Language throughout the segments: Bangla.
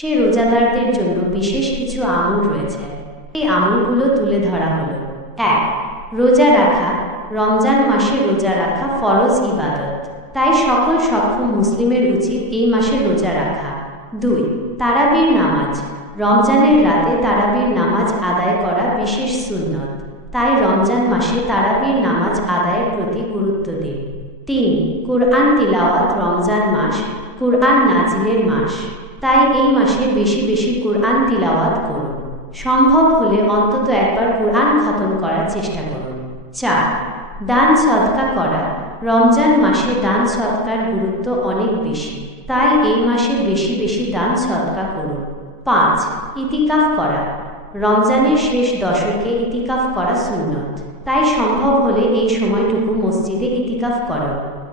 সে রোজাদারদের জন্য বিশেষ কিছু আমল রয়েছে। এই আমলগুলো তুলে ধরা হলো। এক, রোজা রাখা। রমজান মাসে রোজা রাখা ফরজ ইবাদত। তাই সকল সক্ষম মুসলিমের উচিত এই মাসে রোজা রাখা। দুই, তারাবির নামাজ। রমজানের রাতে তারাবির নামাজ আদায় করা বিশেষ সুন্নত। তাই রমজান মাসে তারাবির নামাজ আদায়ের প্রতি গুরুত্ব দিন। তিন, কোরআন তিলাওয়াত রমজান মাস। কোরআন নাজিলের মাস। তাই এই মাসে বেশি বেশি কোরআন তিলাওয়াত করুন। সম্ভব হলে অন্তত একবার কোরআন খতম করার চেষ্টা করুন। চার, দান সৎকা করা। রমজান মাসে দান সৎকার গুরুত্ব অনেক বেশি, তাই এই মাসে বেশি বেশি দান সৎকা করুন। পাঁচ, ইতিকাফ করা। রমজানের শেষ দশকে ইতিকাফ করা সুন্নত, তাই সম্ভব হলে এই সময়টুকু মসজিদে ইতিকাফ করো।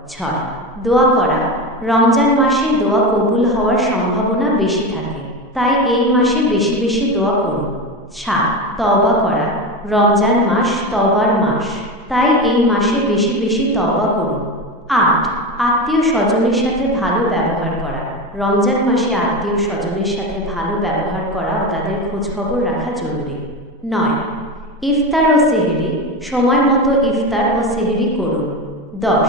ছয়, দোয়া করা। রমজান মাসে দোয়া কবুল হওয়ার সম্ভাবনা বেশি থাকে, তাই এই মাসে বেশি বেশি দোয়া করুন। সাত, তওবা করা। রমজান মাস তবার মাস, তাই এই মাসে বেশি বেশি তবা করুন। আট, আত্মীয় স্বজনের সাথে ভালো ব্যবহার করা। রমজান মাসে আত্মীয় স্বজনের সাথে ভালো ব্যবহার করা ও তাদের খোঁজখবর রাখা জরুরি। নয়, ইফতার ও সেহেরি। সময় মতো ইফতার ও সেহেরি করুন। দশ,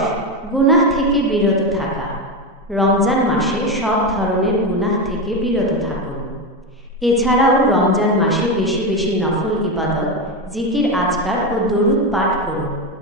গুনাহ থেকে বিরত থাকা। রমজান মাসে সব ধরনের গুনাহ থেকে বিরত থাকুন। এছাড়াও রমজান মাসে বেশি বেশি নফল ইবাদত, জিকির, আজকার ও দরুদ পাঠ করুন।